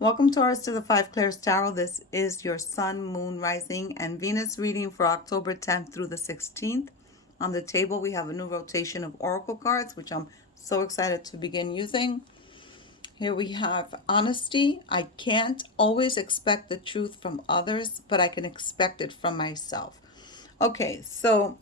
Welcome, Taurus, to the Five Clairs Tarot. This is your Sun, Moon, Rising, and Venus reading for October 10th through the 16th. On the table, we have a new rotation of oracle cards, which I'm so excited to begin using. Here we have honesty. I can't always expect the truth from others, but I can expect it from myself. Okay, so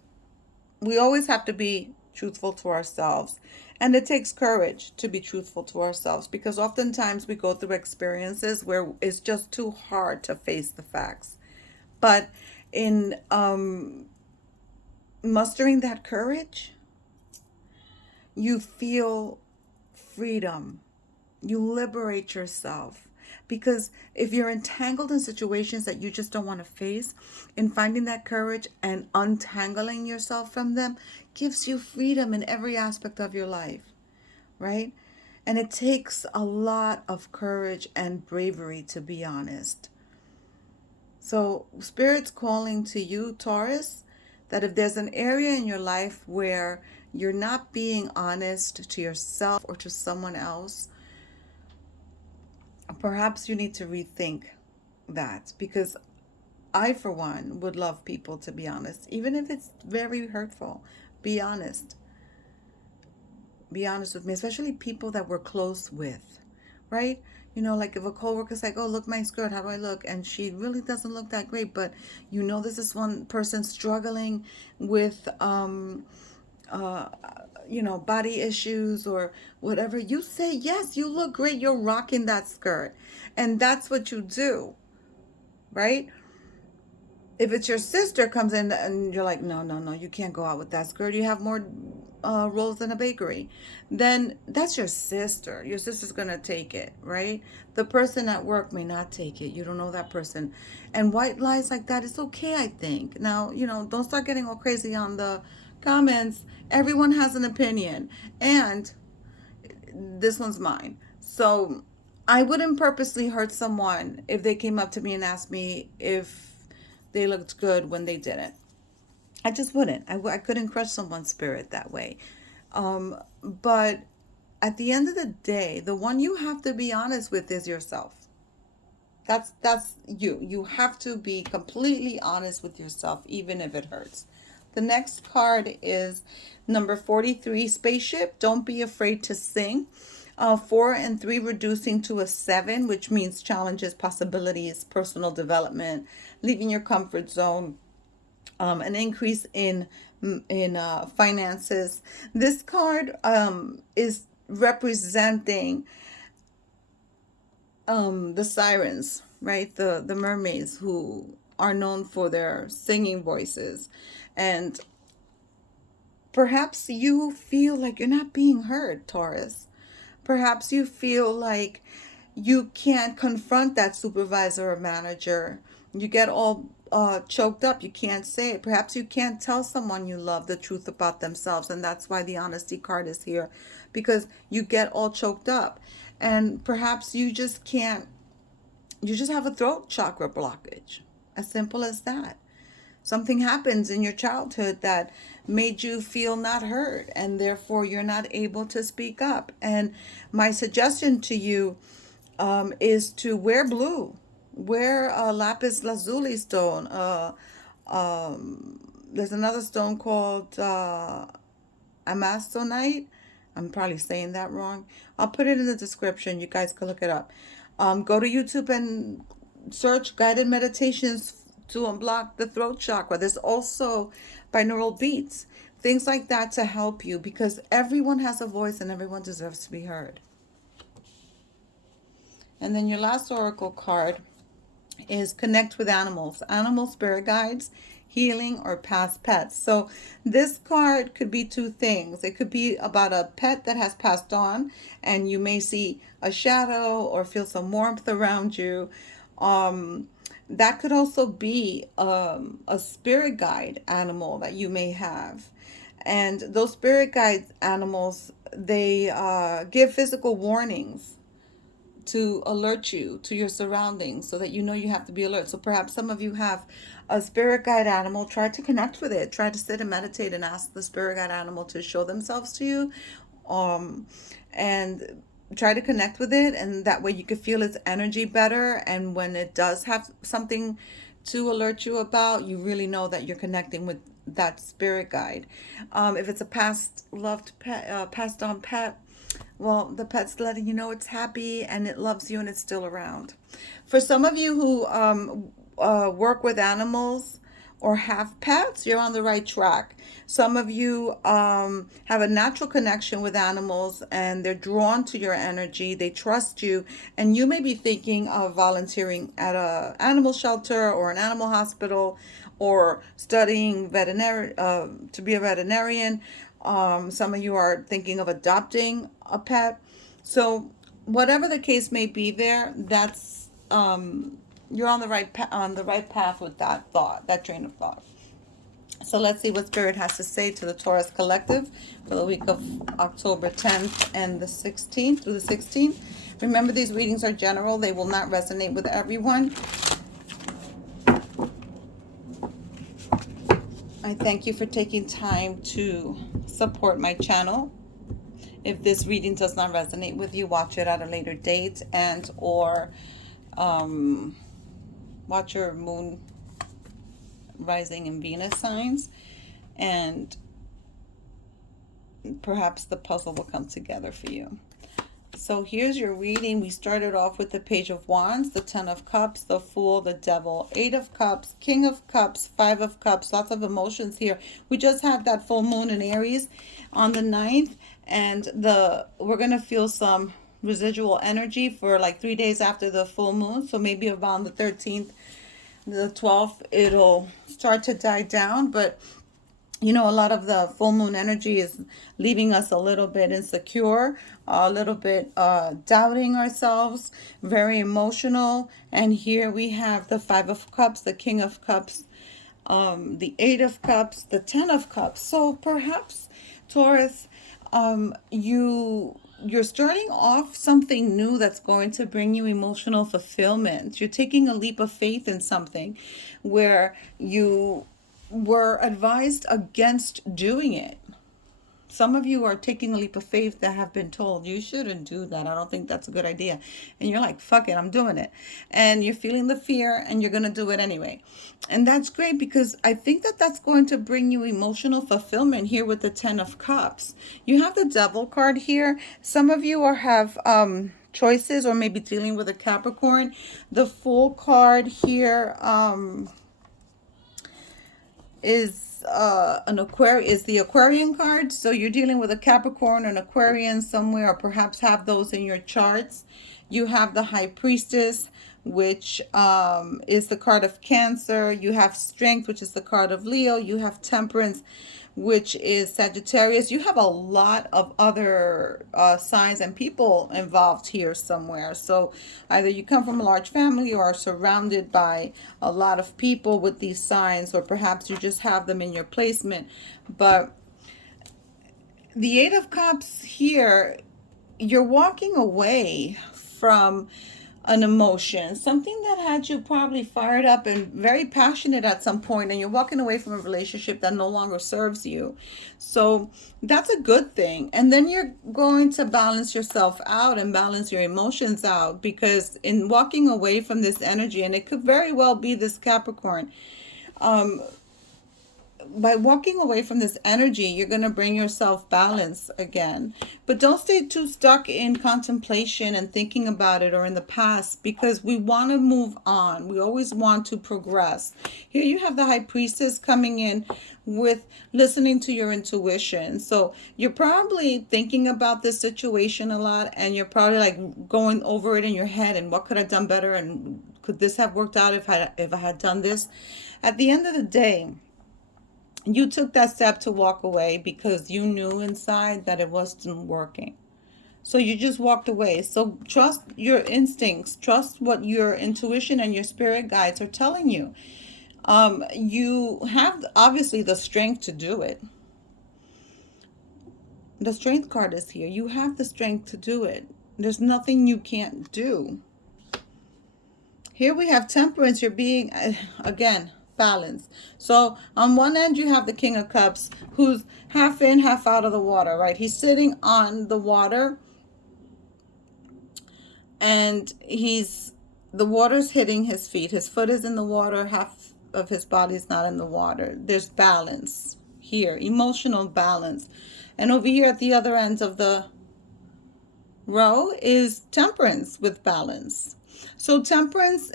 we always have to be truthful to ourselves. And it takes courage to be truthful to ourselves because oftentimes we go through experiences where it's just too hard to face the facts. But in mustering that courage, you feel freedom. You liberate yourself. Because if you're entangled in situations that you just don't want to face, in finding that courage and untangling yourself from them gives you freedom in every aspect of your life, right? And it takes a lot of courage and bravery, to be honest. So, Spirit's calling to you, Taurus, that if there's an area in your life where you're not being honest to yourself or to someone else, perhaps you need to rethink that, because I, for one, would love people to be honest, even if it's very hurtful. Be honest. Be honest with me, especially people that we're close with, right? You know, like if a coworker's like, "Oh, look my skirt. How do I look?" and she really doesn't look that great, but you know, there's this one person struggling with uh, body issues or whatever. You say, "Yes, you look great. You're rocking that skirt," and that's what you do, right? If it's your sister comes in and you're like, no, no, no, you can't go out with that skirt. You have more rolls in a bakery. Then that's your sister. Your sister's going to take it, right? The person at work may not take it. You don't know that person. And white lies like that is okay, I think. Now, don't start getting all crazy on the comments. Everyone has an opinion. And this one's mine. So I wouldn't purposely hurt someone if they came up to me and asked me if they looked good when they didn't. I just wouldn't. I couldn't crush someone's spirit that way. But at the end of the day, the one you have to be honest with is yourself. That's you. You have to be completely honest with yourself, even if it hurts. The next card is number 43, Spaceship. Don't be afraid to sing. 4 and 3 reducing to a 7, which means challenges, possibilities, personal development, leaving your comfort zone, an increase in finances. This card is representing the sirens, right? The mermaids who are known for their singing voices. And perhaps you feel like you're not being heard, Taurus. Perhaps you feel like you can't confront that supervisor or manager. You get all choked up. You can't say it. Perhaps you can't tell someone you love the truth about themselves. And that's why the honesty card is here, because you get all choked up. And perhaps you just can't, you just have a throat chakra blockage. As simple as that. Something happens in your childhood that made you feel not heard, and therefore you're not able to speak up. And my suggestion to you is to wear blue, wear a lapis lazuli stone. There's another stone called amazonite. I'm probably saying that wrong. I'll put it in the description. You guys can look it up. Go to YouTube and search guided meditations to unblock the throat chakra. There's also binaural beats, things like that to help you, because everyone has a voice and everyone deserves to be heard. And then your last oracle card is connect with animals, animal spirit guides, healing, or past pets. So this card could be two things. It could be about a pet that has passed on, and you may see a shadow or feel some warmth around you. That could also be a spirit guide animal that you may have. And those spirit guide animals, they give physical warnings to alert you to your surroundings so that you know you have to be alert. So perhaps some of you have a spirit guide animal. Try to connect with it. Try to sit and meditate and ask the spirit guide animal to show themselves to you. And try to connect with it, and that way you can feel its energy better. And when it does have something to alert you about, you really know that you're connecting with that spirit guide. If it's a past loved pet, passed on pet, well, the pet's letting you know it's happy and it loves you and it's still around. For some of you who work with animals or have pets, you're on the right track. Some of you have a natural connection with animals and they're drawn to your energy. They trust you, and you may be thinking of volunteering at a animal shelter or an animal hospital, or studying veterinary to be a veterinarian. Some of you are thinking of adopting a pet. So whatever the case may be, that's you're on the right path with that thought, that train of thought. So let's see what Spirit has to say to the Taurus Collective for the week of October 10th and the 16th through the 16th. Remember, these readings are general. They will not resonate with everyone. I thank you for taking time to support my channel. If this reading does not resonate with you, watch it at a later date, and or watch your moon, rising, and Venus signs, and perhaps the puzzle will come together for you. So here's your reading. We started off with the Page of Wands, the Ten of Cups, the Fool, the Devil, Eight of Cups, King of Cups, Five of Cups. Lots of emotions here. We just had that full moon in Aries on the 9th, and we're going to feel some residual energy for like 3 days after the full moon. So maybe around the 13th, the 12th, it'll start to die down. But you know, a lot of the full moon energy is leaving us a little bit insecure, a little bit doubting ourselves, very emotional. And here we have the Five of Cups, the King of Cups, the Eight of Cups, the Ten of Cups. So perhaps, Taurus, you're starting off something new that's going to bring you emotional fulfillment. You're taking a leap of faith in something where you were advised against doing it. Some of you are taking a leap of faith that have been told you shouldn't do that. I don't think that's a good idea. And you're like, fuck it, I'm doing it. And you're feeling the fear and you're going to do it anyway. And that's great, because I think that that's going to bring you emotional fulfillment here with the Ten of Cups. You have the Devil card here. Some of you have choices, or maybe dealing with a Capricorn. The Fool card here is the Aquarian card. So you're dealing with a Capricorn, an Aquarian somewhere, or perhaps have those in your charts. You have the High Priestess, which is the card of Cancer. You have Strength, which is the card of Leo. You have Temperance, which is Sagittarius. You have a lot of other signs and people involved here somewhere. So either you come from a large family or are surrounded by a lot of people with these signs, or perhaps you just have them in your placement. But the Eight of Cups here, you're walking away from an emotion, something that had you probably fired up and very passionate at some point, and you're walking away from a relationship that no longer serves you. So that's a good thing. And then you're going to balance yourself out and balance your emotions out, because in walking away from this energy, and it could very well be this Capricorn, by walking away from this energy, you're going to bring yourself balance again. But don't stay too stuck in contemplation and thinking about it or in the past, because we want to move on. We always want to progress. Here you have the High Priestess coming in with listening to your intuition. So you're probably thinking about this situation a lot, and you're probably like going over it in your head, and what could I have done better, and could this have worked out if I had done this? At the end of the day, you took that step to walk away because you knew inside that it wasn't working. So you just walked away. So trust your instincts. Trust what your intuition and your spirit guides are telling you. You have obviously the strength to do it. The Strength card is here. You have the strength to do it. There's nothing you can't do. Here we have Temperance. You're being, again, balance. So on one end you have the King of Cups, who's half in, half out of the water, right? He's sitting on the water, and the water's hitting his feet. His foot is in the water, half of his body's not in the water. There's balance here, emotional balance. And over here at the other end of the row is temperance with balance. So temperance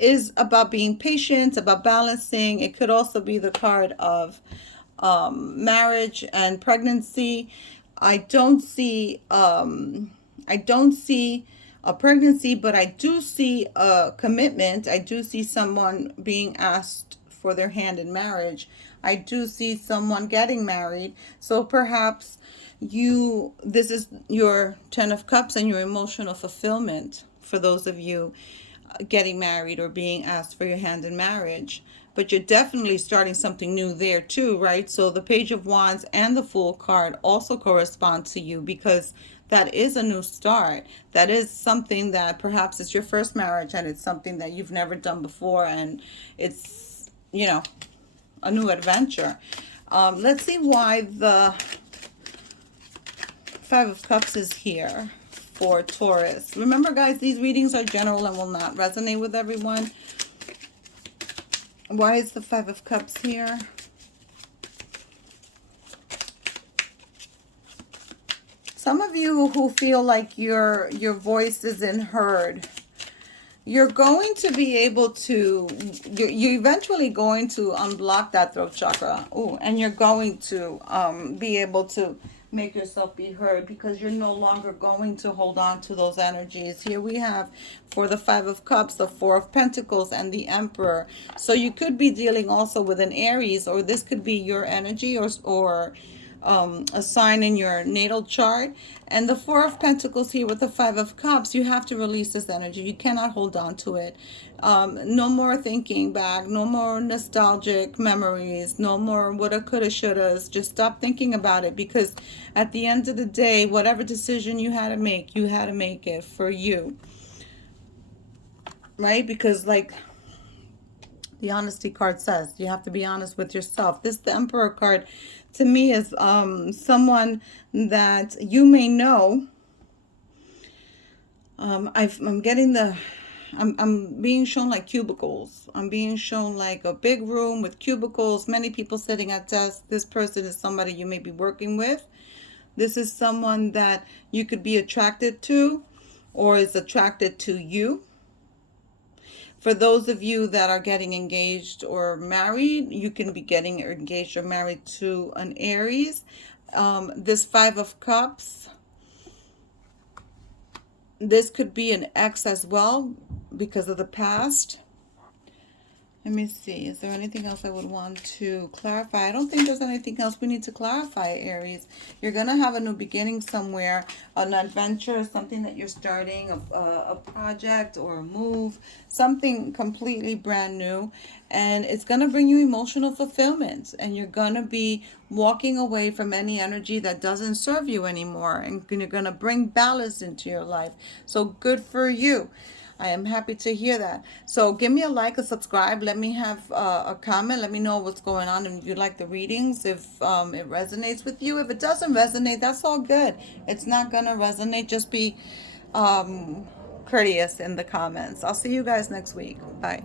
is about being patient, about balancing. It could also be the card of marriage and pregnancy. I don't see I don't see a pregnancy, but I do see a commitment. I do see someone being asked for their hand in marriage. I do see someone getting married. So perhaps this is your 10 of cups and your emotional fulfillment for those of you getting married or being asked for your hand in marriage. But you're definitely starting something new there too, right? So the Page of Wands and the Fool card also correspond to you, because that is a new start. That is something that perhaps it's your first marriage and it's something that you've never done before, and it's, a new adventure. Let's see why the Five of Cups is here for Taurus. Remember, guys, these readings are general and will not resonate with everyone. Why is the Five of Cups here? Some of you who feel like your voice isn't heard, you're going to be able to, you're eventually going to unblock that throat chakra. Oh, and you're going to be able to make yourself be heard, because you're no longer going to hold on to those energies. Here we have, for the Five of Cups, the Four of Pentacles and the Emperor. So you could be dealing also with an Aries, or this could be your energy, or a sign in your natal chart. And the Four of Pentacles here with the Five of Cups, you have to release this energy. You cannot hold on to it. No more thinking back, no more nostalgic memories, no more woulda, coulda, shouldas. Just stop thinking about it, because at the end of the day, whatever decision you had to make, you had to make it for you. Right? Because like the honesty card says, you have to be honest with yourself. The Emperor card to me is someone that you may know. I'm getting I'm being shown like cubicles. I'm being shown like a big room with cubicles, many people sitting at desks. This person is somebody you may be working with. This is someone that you could be attracted to, or is attracted to you. For those of you that are getting engaged or married, you can be getting engaged or married to an Aries. This Five of Cups, this could be an ex as well because of the past. Let me see. Is there anything else I would want to clarify? I don't think there's anything else we need to clarify, Aries. You're going to have a new beginning somewhere, an adventure, something that you're starting, a project or a move, something completely brand new. And it's going to bring you emotional fulfillment. And you're going to be walking away from any energy that doesn't serve you anymore. And you're going to bring balance into your life. So good for you. I am happy to hear that. So give me a like, a subscribe. Let me have a comment. Let me know what's going on, and if you like the readings, if it resonates with you. If it doesn't resonate, that's all good. It's not going to resonate. Just be courteous in the comments. I'll see you guys next week. Bye.